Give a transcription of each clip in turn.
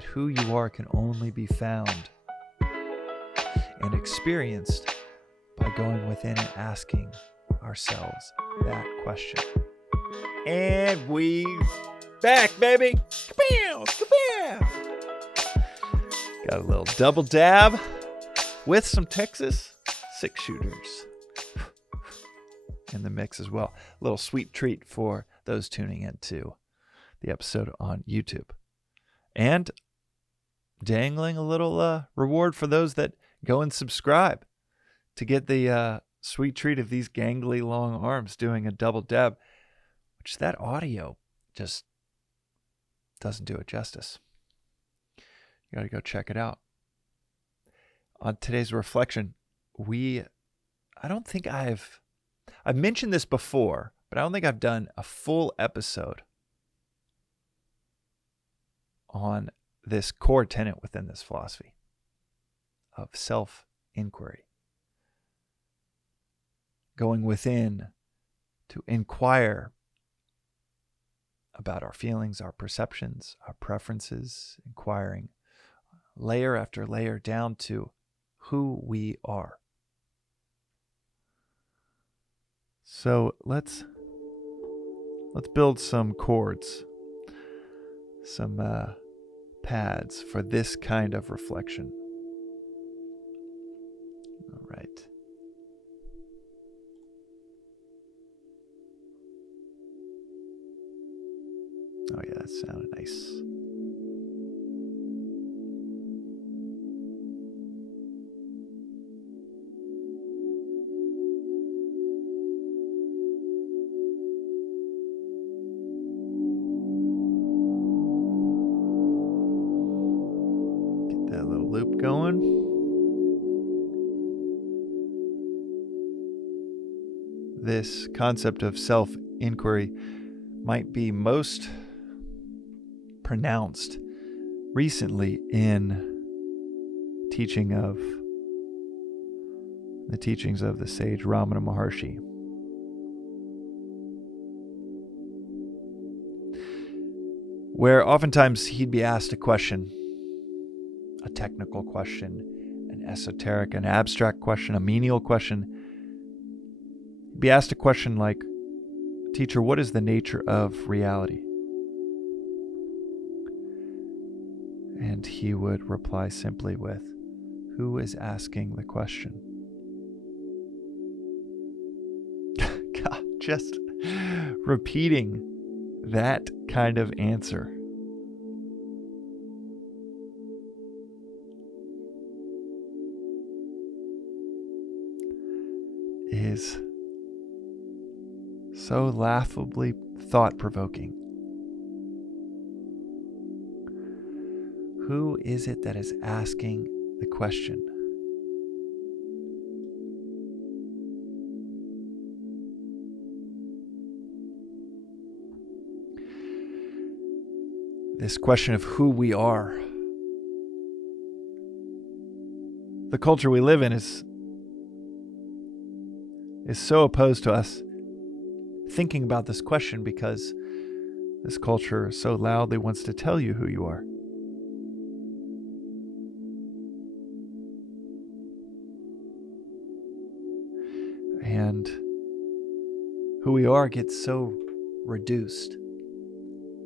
that who you are can only be found and experienced by going within and asking ourselves that question. And we back, baby. Kapow, kapow. Got a little double dab with some Texas 6-shooters in the mix as well. A little sweet treat for those tuning into the episode on YouTube. And dangling a little reward for those that go and subscribe to get the sweet treat of these gangly long arms doing a double dab, which that audio just doesn't do it justice. You got to go check it out. On today's reflection, I don't think I've mentioned this before, but I don't think I've done a full episode on this core tenet within this philosophy of self-inquiry. Going within to inquire about our feelings, our perceptions, our preferences, inquiring layer after layer down to who we are. So let's build some chords, some pads for this kind of reflection. All right. Oh yeah, that sounded nice. Get that little loop going. This concept of self-inquiry might be most pronounced recently in the teachings of the sage Ramana Maharshi. Where oftentimes he'd be asked a question, a technical question, an esoteric, an abstract question, a menial question. He'd be asked a question like, "Teacher, what is the nature of reality?" And he would reply simply with, "Who is asking the question?" God, just repeating that kind of answer is so laughably thought-provoking. Who is it that is asking the question? This question of who we are. The culture we live in is so opposed to us thinking about this question because this culture so loudly wants to tell you who you are. And who we are gets so reduced,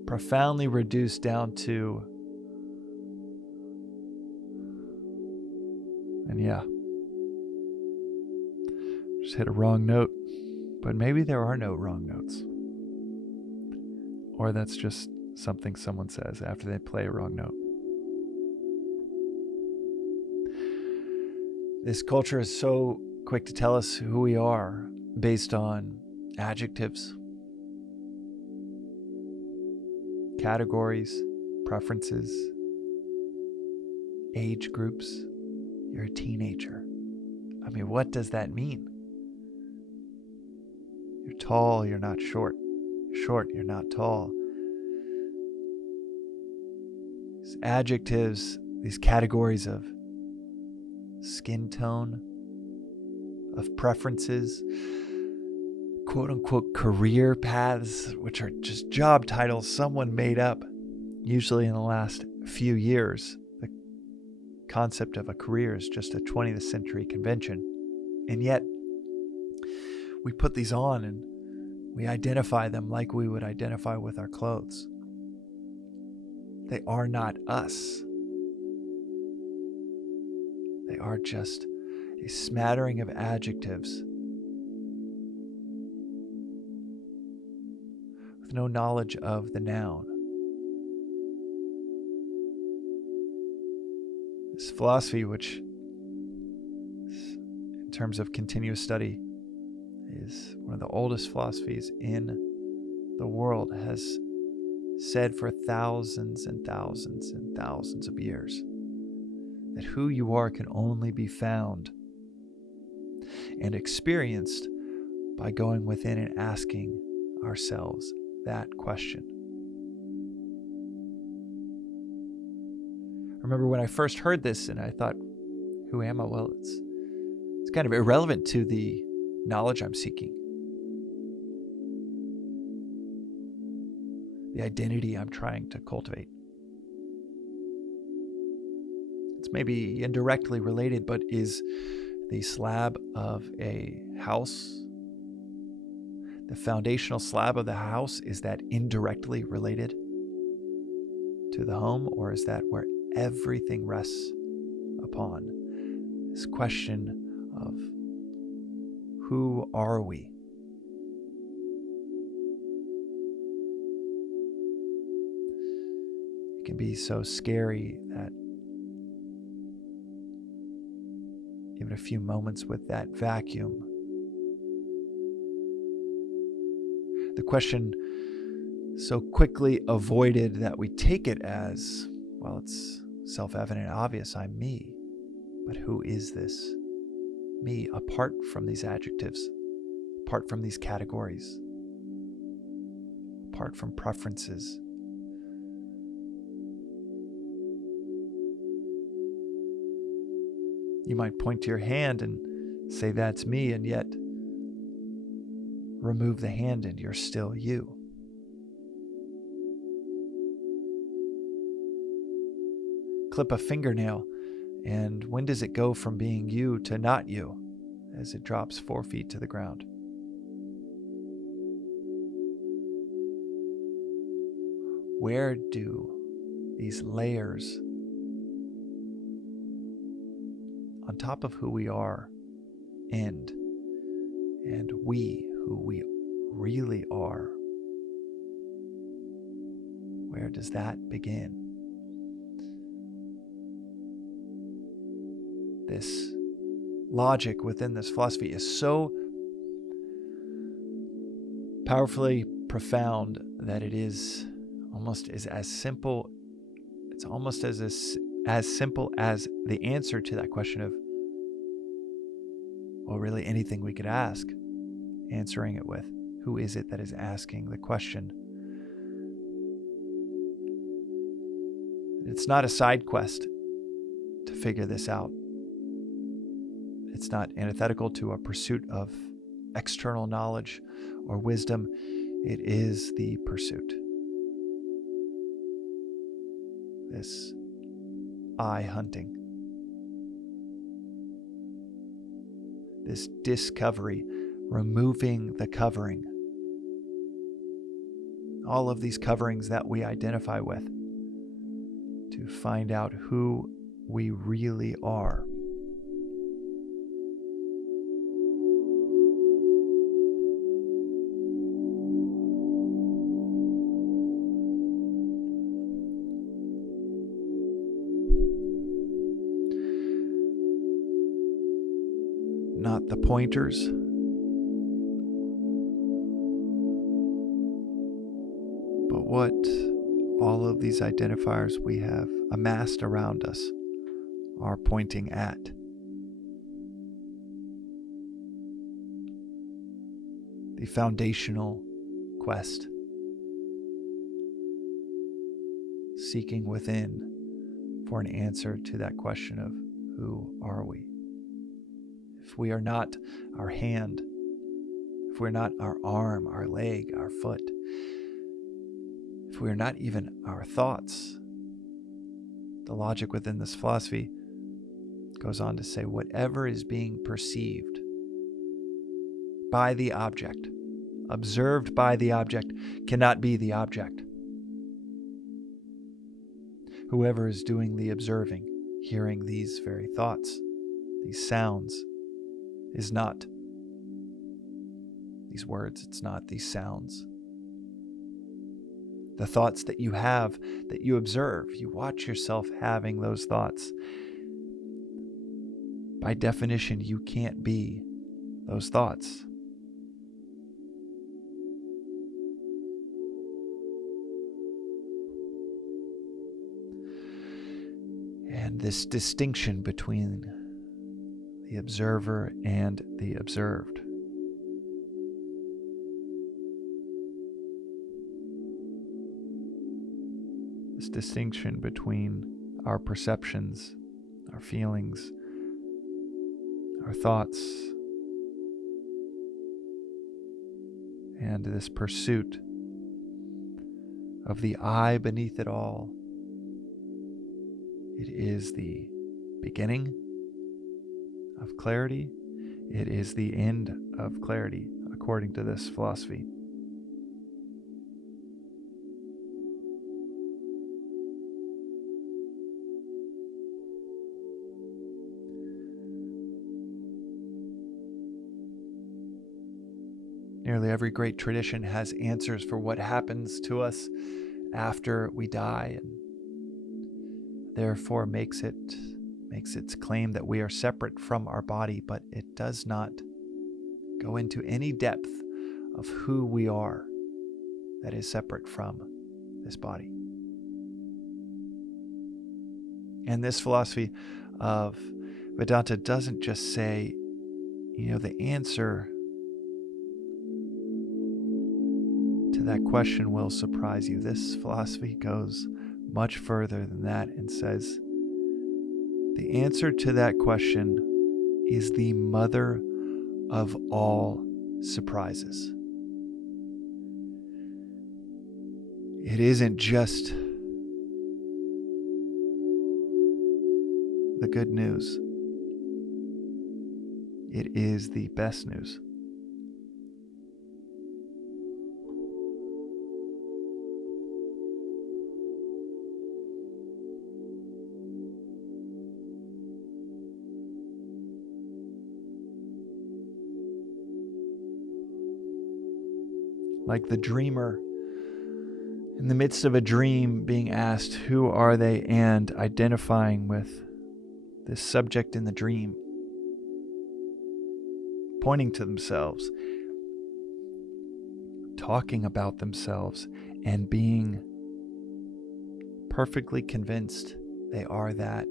profoundly reduced down to, and yeah, just hit a wrong note, but maybe there are no wrong notes. Or that's just something someone says after they play a wrong note. This culture is so quick to tell us who we are based on adjectives, categories, preferences, age groups. You're a teenager. I mean, what does that mean? You're tall, you're not short. Short, you're not tall. These adjectives, these categories of skin tone, of preferences, quote unquote career paths, which are just job titles someone made up, usually in the last few years, the concept of a career is just a 20th century convention. And yet, we put these on and we identify them like we would identify with our clothes. They are not us. They are just a smattering of adjectives with no knowledge of the noun. This philosophy, which in terms of continuous study is one of the oldest philosophies in the world, has said for thousands and thousands and thousands of years that who you are can only be found and experienced by going within and asking ourselves that question. I remember when I first heard this and I thought, who am I? Well, it's kind of irrelevant to the knowledge I'm seeking, the identity I'm trying to cultivate. It's maybe indirectly related, but is the slab of a house, the foundational slab of the house, is that indirectly related to the home, or is that where everything rests upon? This question of who are we? It can be so scary that even a few moments with that vacuum, the question so quickly avoided that we take it as, well, it's self-evident, obvious, I'm me. But who is this me apart from these adjectives, apart from these categories, apart from preferences? You might point to your hand and say, that's me, and yet remove the hand and you're still you. Clip a fingernail, and when does it go from being you to not you as it drops 4 feet to the ground? Where do these layers on top of who we are end, and we, who we really are, where does that begin? This logic within this philosophy is so powerfully profound that it is almost as simple. It's almost as simple as the answer to that question of, well, really anything we could ask, answering it with, who is it that is asking the question? It's not a side quest to figure this out. It's not antithetical to a pursuit of external knowledge or wisdom. It is the pursuit. This eye hunting. This discovery, removing the covering. All of these coverings that we identify with, to find out who we really are. Not the pointers, but what all of these identifiers we have amassed around us are pointing at. The foundational quest, seeking within for an answer to that question of who are we? If we are not our hand, if we're not our arm, our leg, our foot, if we are not even our thoughts, The logic within this philosophy goes on to say whatever is being perceived by the object, observed by the object, cannot be the object. Whoever is doing the observing, hearing these very thoughts, these sounds, is not these words, it's not these sounds. The thoughts that you have, that you observe, you watch yourself having those thoughts. By definition, you can't be those thoughts. And this distinction between the observer and the observed. This distinction between our perceptions, our feelings, our thoughts, and this pursuit of the I beneath it all. It is the beginning of clarity. It is the end of clarity, according to this philosophy. Nearly every great tradition has answers for what happens to us after we die, and therefore makes its claim that we are separate from our body, but it does not go into any depth of who we are that is separate from this body. And this philosophy of Vedanta doesn't just say, the answer to that question will surprise you. This philosophy goes much further than that and says the answer to that question is the mother of all surprises. It isn't just the good news. It is the best news. Like the dreamer in the midst of a dream being asked, who are they, and identifying with this subject in the dream, pointing to themselves, talking about themselves, and being perfectly convinced they are that,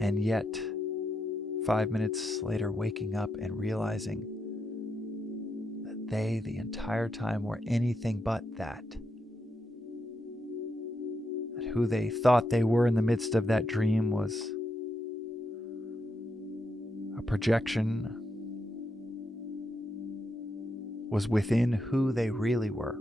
and yet 5 minutes later waking up and realizing they, the entire time, were anything but that. That who they thought they were in the midst of that dream was a projection, was within who they really were.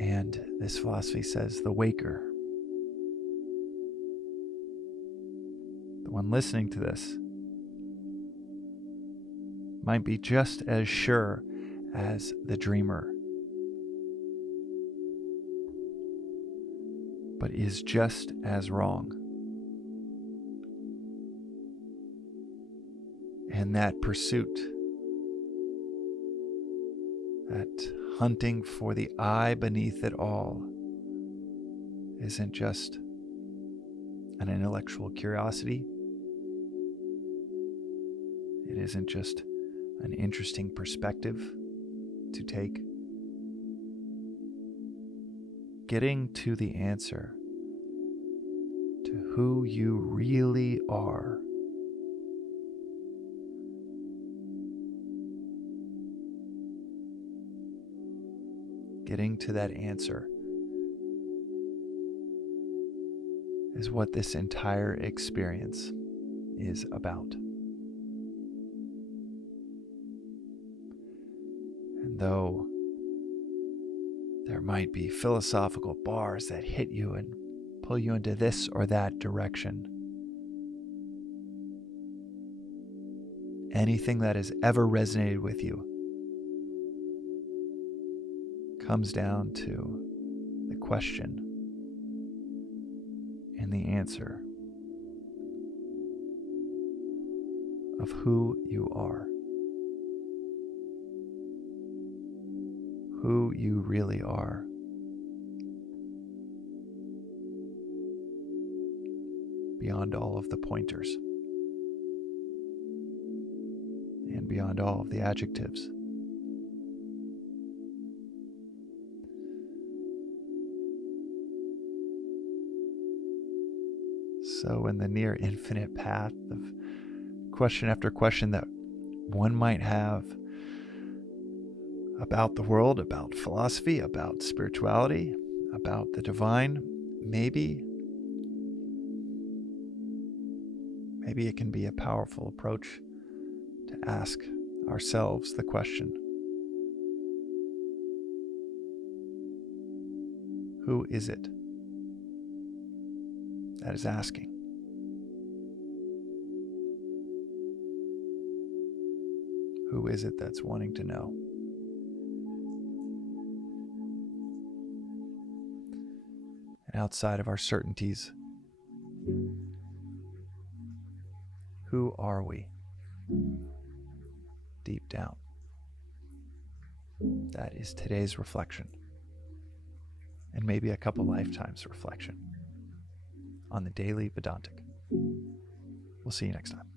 And this philosophy says the waker, the one listening to this, might be just as sure as the dreamer, but is just as wrong. And that pursuit, that hunting for the I beneath it all, isn't just an intellectual curiosity. It isn't just an interesting perspective to take. Getting to the answer to who you really are getting to that answer is what this entire experience is about. And though there might be philosophical bars that hit you and pull you into this or that direction, anything that has ever resonated with you comes down to the question and the answer of who you are, who you really are. Beyond all of the pointers and beyond all of the adjectives. So in the near infinite path of question after question that one might have about the world, about philosophy, about spirituality, about the divine, maybe it can be a powerful approach to ask ourselves the question, who is it that is asking? Who is it that's wanting to know? And outside of our certainties, who are we deep down? That is today's reflection, and maybe a couple lifetimes reflection on the Daily Vedantic. We'll see you next time.